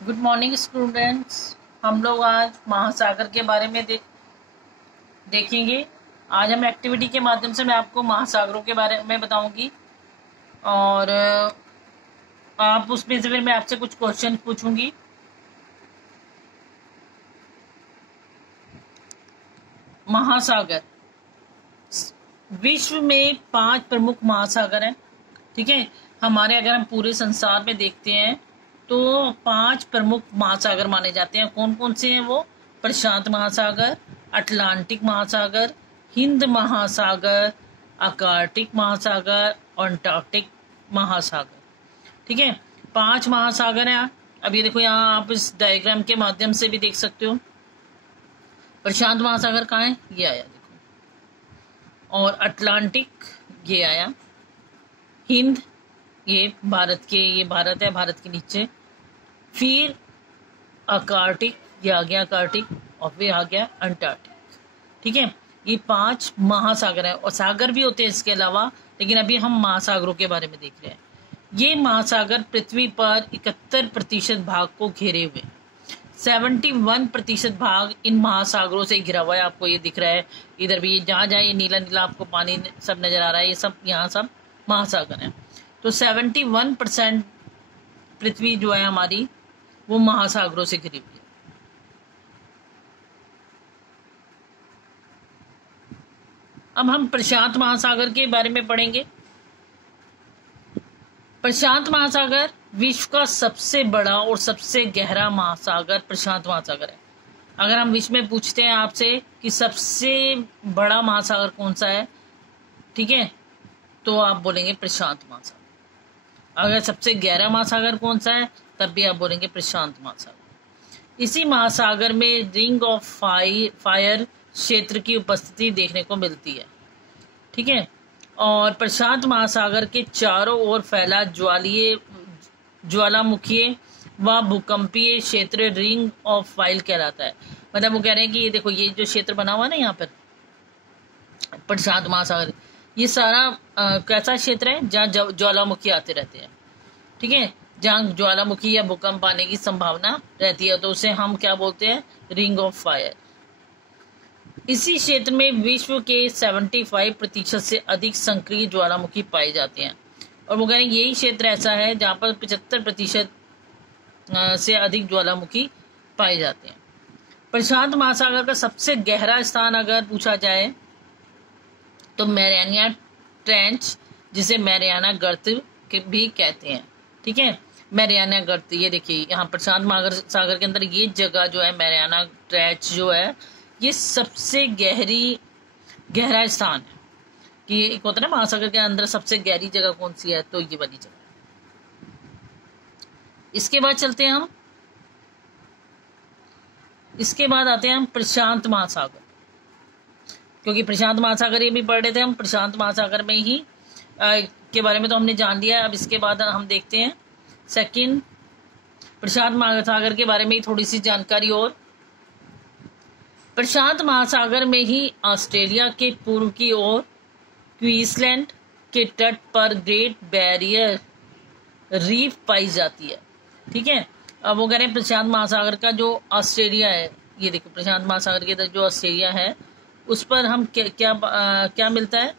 Good morning students. हम लोग आज महासागर के बारे में देखेंगे। आज हम एक्टिविटी के माध्यम से मैं आपको महासागरों के बारे में बताऊंगी और आप उसमें से फिर मैं आपसे कुछ क्वेश्चन पूछूंगी। महासागर, विश्व में 5 प्रमुख महासागर हैं। ठीक है, हमारे अगर हम पूरे संसार में देखते हैं तो 5 प्रमुख महासागर माने जाते हैं। कौन कौन से हैं वो? प्रशांत महासागर, अटलांटिक महासागर, हिंद महासागर, आर्कटिक महासागर और अंटार्कटिक महासागर। ठीक है, 5 महासागर हैं। अब ये देखो, यहाँ आप इस डायग्राम के माध्यम से भी देख सकते हो। प्रशांत महासागर कहाँ है? ये आया देखो। और अटलांटिक ये आया। हिंद ये भारत है, भारत के नीचे। फिर आर्कटिक ये आ गया, आर्कटिक, और फिर आ गया अंटार्कटिक। ठीक है, ये 5 महासागर है और सागर भी होते हैं इसके अलावा, लेकिन अभी हम महासागरों के बारे में देख रहे हैं। ये महासागर पृथ्वी पर 71% भाग को घेरे हुए, 71% भाग इन महासागरों से घिरा हुआ है। आपको ये दिख रहा है, इधर भी जहां जहां ये नीला नीला आपको पानी सब नजर आ रहा है, ये सब यहाँ सब महासागर है। तो 71% पृथ्वी जो है हमारी वो महासागरों से घिरी हुई है। अब हम प्रशांत महासागर के बारे में पढ़ेंगे। प्रशांत महासागर विश्व का सबसे बड़ा और सबसे गहरा महासागर प्रशांत महासागर है। अगर हम विश्व में पूछते हैं आपसे कि सबसे बड़ा महासागर कौन सा है, ठीक है, तो आप बोलेंगे प्रशांत महासागर। अगर सबसे गहरा महासागर कौन सा है, तब भी आप बोलेंगे प्रशांत महासागर। इसी महासागर में रिंग ऑफ फायर क्षेत्र की उपस्थिति देखने को मिलती है। ठीक है, और प्रशांत महासागर के चारों ओर फैला ज्वालामुखीय व भूकंपीय क्षेत्र रिंग ऑफ फायर कहलाता है। मतलब वो कह रहे हैं कि ये देखो, ये जो क्षेत्र बना हुआ है ना यहाँ पर प्रशांत महासागर, ये सारा कैसा क्षेत्र है जहाँ ज्वालामुखी आते रहते हैं। ठीक है, जहाँ ज्वालामुखी या भूकंप आने की संभावना रहती है, तो उसे हम क्या बोलते हैं? Ring of fire. इसी क्षेत्र में विश्व के 75% से अधिक सक्रिय ज्वालामुखी पाए जाते हैं। और वो कह रहे हैं यही क्षेत्र ऐसा है जहाँ पर 75% से अधिक ज्वालामुखी पाए जाते हैं। प्रशांत महासागर का सबसे गहरा स्थान अगर पूछा जाए तो मैरियाना ट्रेंच, जिसे मैरियाना गर्त भी कहते हैं। ठीक है, मैरियाना गर्त, ये देखिए यहाँ प्रशांत महासागर के अंदर ये जगह जो है मैरियाना ट्रेंच जो है, ये सबसे गहरा स्थान है। कि एक होता है ना महासागर के अंदर सबसे गहरी जगह कौन सी है, तो ये वाली जगह। इसके बाद चलते हैं हम, इसके बाद आते हैं हम प्रशांत महासागर, क्योंकि प्रशांत महासागर ये भी पढ़ रहे थे हम। प्रशांत महासागर में ही के बारे में तो हमने जान लिया। अब इसके बाद हम देखते हैं सेकंड, प्रशांत महासागर के बारे में ही थोड़ी सी जानकारी और। प्रशांत महासागर में ही ऑस्ट्रेलिया के पूर्व की ओर क्वींसलैंड के तट पर ग्रेट बैरियर रीफ पाई जाती है। ठीक है, अब वो कह रहे हैं प्रशांत महासागर का जो ऑस्ट्रेलिया है, ये देखो प्रशांत महासागर के अंदर जो ऑस्ट्रेलिया है उस पर हम क्या मिलता है?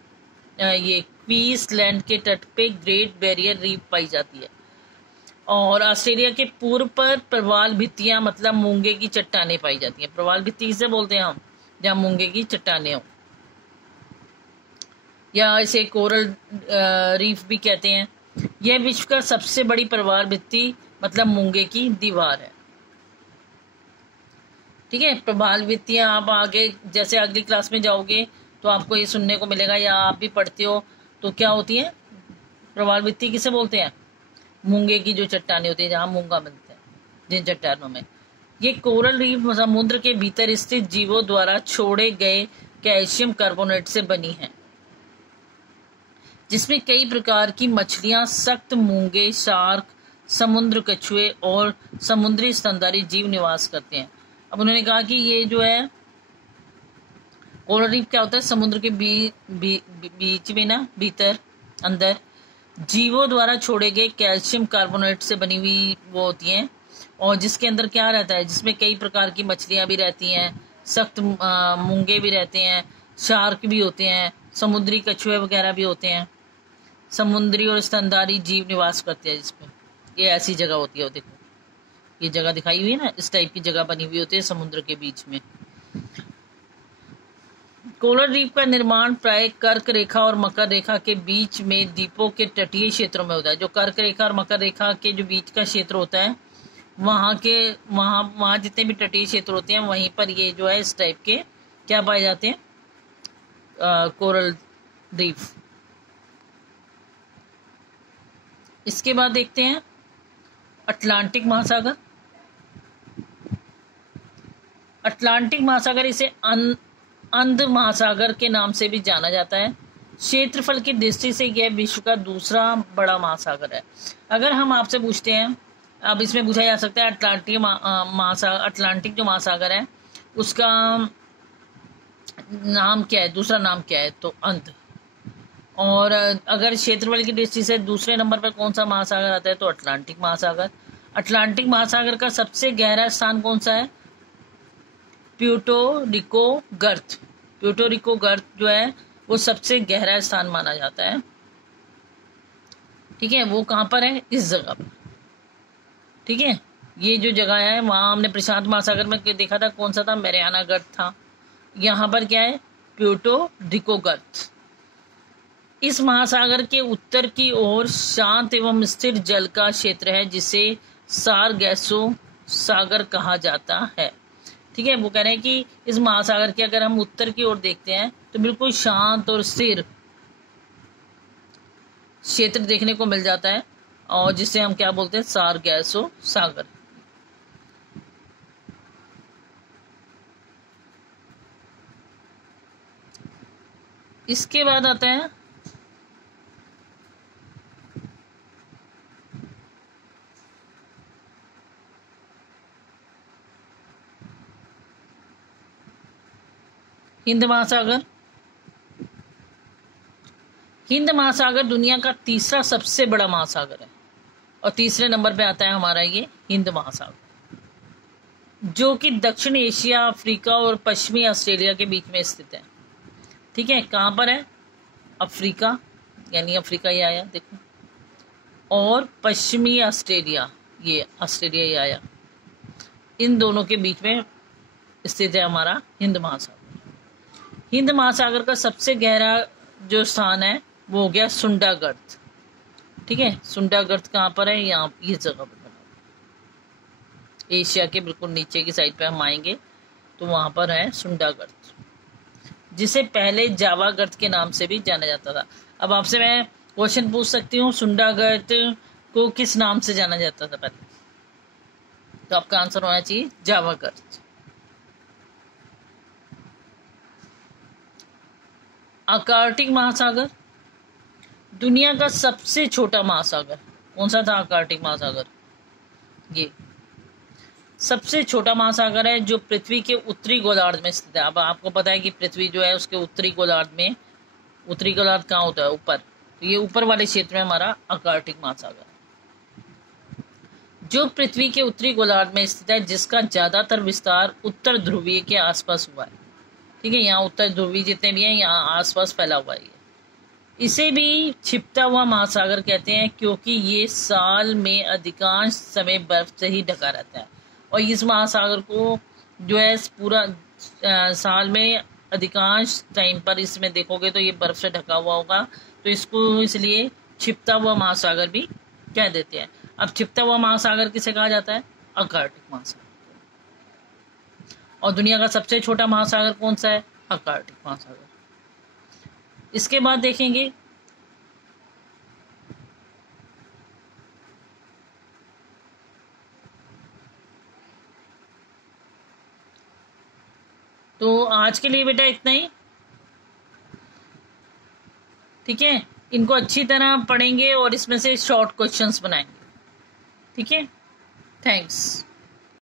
ये क्वींसलैंड के तट पे ग्रेट बैरियर रीफ पाई जाती है। और ऑस्ट्रेलिया के पूर्व पर प्रवाल भित्तियां, मतलब मूंगे की चट्टानें पाई जाती हैं। प्रवाल भित्ति किसे बोलते हैं हम? जहाँ मूंगे की चट्टानें हो, या इसे कोरल रीफ भी कहते हैं। यह विश्व का सबसे बड़ी प्रवाल भित्ति, मतलब मूंगे की दीवार है। ठीक है, प्रवाल भित्तियां आप आगे जैसे अगली क्लास में जाओगे तो आपको ये सुनने को मिलेगा, या आप भी पढ़ते हो तो क्या होती है? प्रवाल भित्ति किसे बोलते हैं? मूंगे की जो चट्टानें होती है, जहां मूंगा मिलता है जिन चट्टानों में। ये कोरल रीफ समुद्र के भीतर स्थित जीवों द्वारा छोड़े गए कैल्शियम कार्बोनेट से बनी है, जिसमें कई प्रकार की मछलियां, सख्त मूंगे, शार्क, समुद्र कछुए और समुद्री स्तनधारी जीव निवास करते हैं। अब उन्होंने कहा कि ये जो है कोरल रीफ क्या होता है? समुद्र के बीच में ना, भीतर अंदर जीवों द्वारा छोड़े गए कैल्शियम कार्बोनेट से बनी हुई वो होती हैं और जिसके अंदर क्या रहता है, जिसमें कई प्रकार की मछलियां भी रहती हैं, सख्त मूंगे भी रहते हैं, शार्क भी होते हैं, समुद्री कछुए वगैरह भी होते हैं, समुद्री और स्तनधारी जीव निवास करते हैं जिसमें। ये ऐसी जगह होती है, देखो ये जगह दिखाई हुई है ना, इस टाइप की जगह बनी हुई होती है समुद्र के बीच में। कोरल रीफ का निर्माण प्राय कर्क रेखा और मकर रेखा के बीच में द्वीपों के तटीय क्षेत्रों में होता है। जो कर्क रेखा और मकर रेखा के जो बीच का क्षेत्र होता है, वहाँ जितने भी तटीय क्षेत्र होते हैं वहीं पर ये जो है इस टाइप के क्या पाए जाते हैं, कोरल रीफ। इसके बाद देखते हैं अटलांटिक महासागर। अटलांटिक महासागर इसे अंध महासागर के नाम से भी जाना जाता है। क्षेत्रफल की दृष्टि से यह विश्व का दूसरा बड़ा महासागर है। अगर हम आपसे पूछते हैं, अब इसमें पूछा जा सकता है अटलांटिक जो महासागर है उसका नाम क्या है, दूसरा नाम क्या है, तो अंध। और अगर क्षेत्रफल की दृष्टि से दूसरे नंबर पर कौन सा महासागर आता है, तो अटलांटिक महासागर। अटलांटिक महासागर का सबसे गहरा स्थान कौन सा है, प्यूर्टो रिको गर्त। प्यूर्टो रिको गर्त जो है वो सबसे गहरा स्थान माना जाता है। ठीक है, वो कहाँ पर है, इस जगह पर। ठीक है, ये जो जगह है वहां हमने प्रशांत महासागर में देखा था, कौन सा था, मैरियाना गर्त था। यहाँ पर क्या है, प्यूर्टो रिको गर्त। इस महासागर के उत्तर की ओर शांत एवं स्थिर जल का क्षेत्र है जिसे सारगैसो सागर कहा जाता है। ठीक है, वो कह रहे हैं कि इस महासागर के अगर हम उत्तर की ओर देखते हैं तो बिल्कुल शांत और स्थिर क्षेत्र देखने को मिल जाता है, और जिसे हम क्या बोलते हैं, सारगैसो सागर। इसके बाद आता है हिंद महासागर। हिंद महासागर दुनिया का तीसरा सबसे बड़ा महासागर है, और तीसरे नंबर पे आता है हमारा ये हिंद महासागर, जो कि दक्षिण एशिया, अफ्रीका और पश्चिमी ऑस्ट्रेलिया के बीच में स्थित है। ठीक है, कहाँ पर है, अफ्रीका, यानी अफ्रीका ये आया देखो, और पश्चिमी ऑस्ट्रेलिया, ये ऑस्ट्रेलिया ये आया, इन दोनों के बीच में स्थित है हमारा हिंद महासागर। हिंद महासागर का सबसे गहरा जो स्थान है वो हो गया सुंडागर्त। ठीक है, सुंडागर्त कहाँ पर है, यहाँ इस जगह पर बना, एशिया के बिल्कुल नीचे की साइड पे हम आएंगे तो वहां पर है सुंडागर्त, जिसे पहले जावा गर्त के नाम से भी जाना जाता था। अब आपसे मैं क्वेश्चन पूछ सकती हूँ, सुंडागर्त को किस नाम से जाना जाता था पहले, तो आपका आंसर होना चाहिए जावा गर्त। आर्कटिक महासागर दुनिया का सबसे छोटा महासागर कौन सा था, आर्कटिक महासागर ये सबसे छोटा महासागर है जो पृथ्वी के उत्तरी गोलार्ध में स्थित है। अब आपको पता है कि पृथ्वी जो है उसके उत्तरी गोलार्ध में, उत्तरी गोलार्ध कहाँ होता है, ऊपर, तो ये ऊपर वाले क्षेत्र में हमारा आर्कटिक महासागर जो पृथ्वी के उत्तरी गोलार्ध में स्थित है, जिसका ज्यादातर विस्तार उत्तर ध्रुवीय के आसपास हुआ है। ठीक है, यहाँ उत्तर ध्रुवीय जितने भी हैं यहाँ आसपास फैला हुआ है। इसे भी छिपता हुआ महासागर कहते हैं क्योंकि ये साल में अधिकांश समय बर्फ से ही ढका रहता है, और इस महासागर को जो है पूरा साल में अधिकांश टाइम पर इसमें देखोगे तो ये बर्फ से ढका हुआ होगा, तो इसको इसलिए छिपता हुआ महासागर भी कह देते हैं। अब छिपता हुआ महासागर किसे कहा जाता है, आर्कटिक महासागर। और दुनिया का सबसे छोटा महासागर कौन सा है, आर्कटिक महासागर। इसके बाद देखेंगे तो आज के लिए बेटा इतना ही। ठीक है, इनको अच्छी तरह पढ़ेंगे और इसमें से शॉर्ट क्वेश्चंस बनाएंगे। ठीक है, थैंक्स।